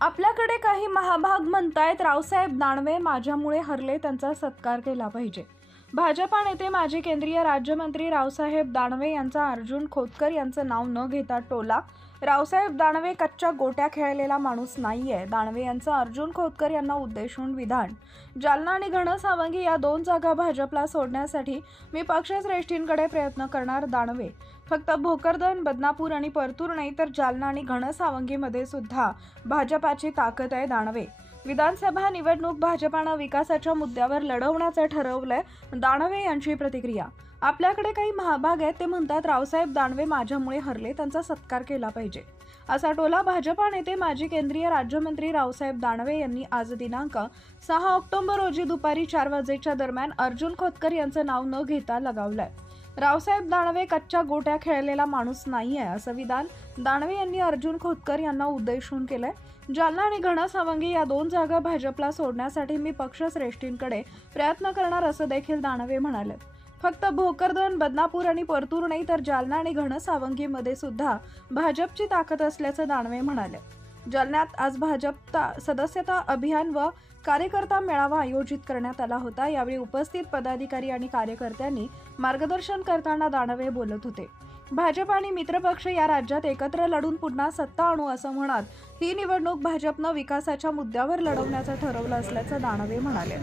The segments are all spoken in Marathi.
आपल्याकडे काही महाभाग म्हणतायत रावसाहेब दानवे माझ्यामुळे हरले, त्यांचा सत्कार केला पाहिजे। भाजपा नेते माजी केंद्रीय राज्यमंत्री रावसाहेब दानवे यांचा अर्जुन खोतकर यांचं नाव न घेता टोला। रावसाहेब दानवे कच्च्या गोट्या खेळलेला माणूस नाहीये। दानवे यांचं अर्जुन खोतकर यांना उद्देशून विधान। जालना आणि घनसावंगी या दोन जागा भाजपला सोडण्यासाठी मी पक्षश्रेष्ठींकडे प्रयत्न करणार। दानवे फक्त भोकरदन, बदनापूर आणि परतूर नाही तर जालना आणि घनसावंगीमध्ये सुद्धा भाजपाची ताकद आहे। दानवे विधानसभा निवडणूक भाजपानं विकासाच्या मुद्द्यावर लढवण्याचं ठरवलंय। दानवे यांची प्रतिक्रिया। आपल्याकडे काही महाभाग आहेत, ते म्हणतात रावसाहेब दानवे माझ्यामुळे हरले, त्यांचा सत्कार केला पाहिजे, असा टोला भाजपा नेते माजी केंद्रीय राज्यमंत्री रावसाहेब दानवे यांनी आज दिनांक 6 ऑक्टोबर रोजी दुपारी 4 वाजेच्या दरम्यान अर्जुन खोतकर यांचं नाव न घेता लगावलंय। रावसाहेब दानवे कच्च्या गोट्या खेळलेला माणूस नाहीये, असं विधान दानवे यांनी अर्जुन खोतकर यांना उद्देशून केलंय। जालना आणि घनसावंगी या दोन जागा भाजपला सोडण्यासाठी मी पक्षश्रेष्ठींकडे प्रयत्न करणार, असं देखील दानवे म्हणाले। फक्त भोकरदन, बदनापूर आणि परतूर नाही तर जालना आणि घनसावंगीमध्ये सुद्धा भाजपची ताकद असल्याचं दानवे म्हणाले। जालन्यात आज भाजप सदस्यता अभियान व कार्यकर्ता मेळावा आयोजित करण्यात आला होता। यावेळी उपस्थित पदाधिकारी आणि कार्यकर्त्यांनी मार्गदर्शन करताना दानवे बोलत होते। भाजप आणि मित्रपक्ष या राज्यात एकत्र लढून पुन्हा सत्ता आणू असं म्हणत ही निवडणूक भाजपनं विकासाच्या मुद्द्यावर लढवण्याचं ठरवलं असल्याचं दानवे म्हणाले।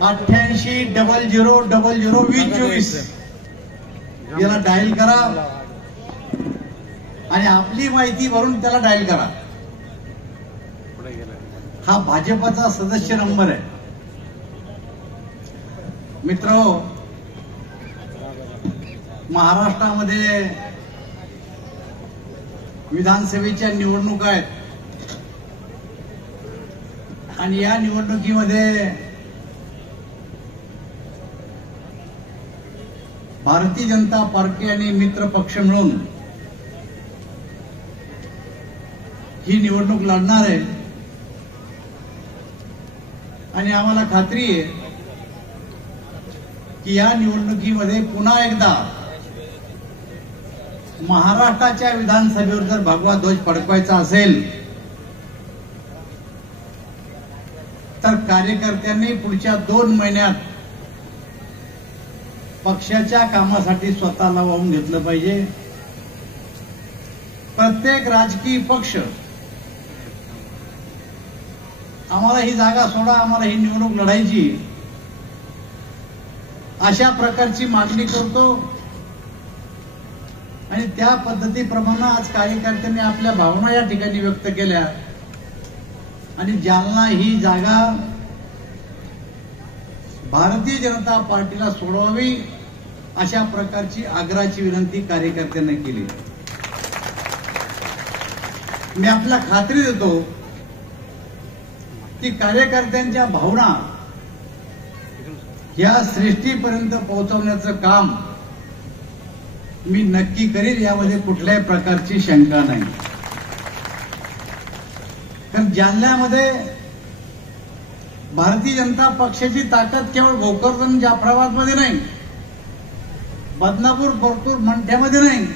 8800002024 याला डायल करा आणि आपली माहिती भरून त्याला डायल करा। हा भाजपचा सदस्य नंबर आहे। मित्रो, महाराष्ट्रामध्ये विधानसभेच्या निवडणुका आहेत आणि या निवडणुकीमध्ये भारतीय जनता पार्टी आणि मित्र पक्ष मिळून ही निवडणूक लढणार आहे आणि आम्हाला खात्री आहे की या निवडणुकीमध्ये पुन्हा एकदा महाराष्ट्राच्या विधानसभेवर जर भगवा ध्वज फडकवायचा असेल तर कार्यकर्त्यांनी पुढच्या 2 महिन्यात पक्षाच्या कामासाठी स्वतःला वाहून घेतलं पाहिजे। प्रत्येक राजकीय पक्ष आम्हाला ही जागा सोडा, आम्हाला ही निवडणूक लढायची, अशा प्रकारची मागणी करतो आणि त्या पद्धतीप्रमाणे आज कार्यकर्त्यांनी आपल्या भावना या ठिकाणी व्यक्त केल्या आणि जालना ही जागा भारतीय जनता पार्टीला सोडवावी अशा प्रकारची आग्रहाची विनंती कार्यकर्त्यांनी केली। मी आपल्याला खात्री देतो की कार्यकर्त्यांच्या भावना या श्रेष्ठीपर्यंत पोहोचवण्याचं काम मी नक्की करेल, यामध्ये कुठल्याही प्रकारची शंका नाही। कारण जालन्यामध्ये भारतीय जनता पक्षाची ताकद केवळ भोकरदन, जाफराबाद मध्ये नाही, बदनापूर, परतूर, मंठ्यामध्ये नाही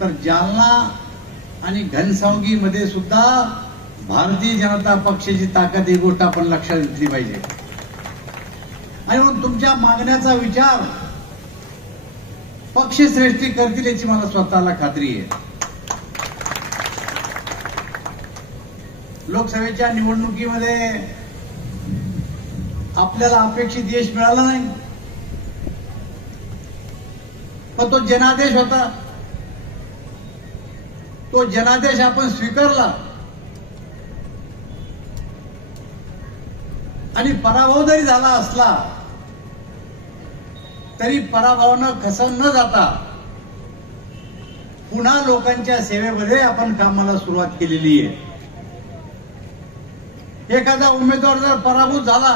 तर जालना आणि घनसावंगी मध्ये सुद्धा भारतीय जनता पक्षाची ताकद, ही गोष्ट आपण लक्षात घेतली पाहिजे। आणि म्हणून तुमच्या मागण्याचा विचार पक्षश्रेष्ठी करतील याची मला स्वतःला खात्री आहे। लोकसभेच्या निवडणुकीमध्ये आपल्याला अपेक्षित यश मिळालं नाही, पण तो जनादेश होता, तो जनादेश आपण स्वीकारला आणि पराभव जरी झाला असला तरी पराभवानं खचून न जाता पुन्हा लोकांच्या सेवेमध्ये आपण कामाला सुरुवात केलेली आहे। एखादा उमेदवार जर पराभूत झाला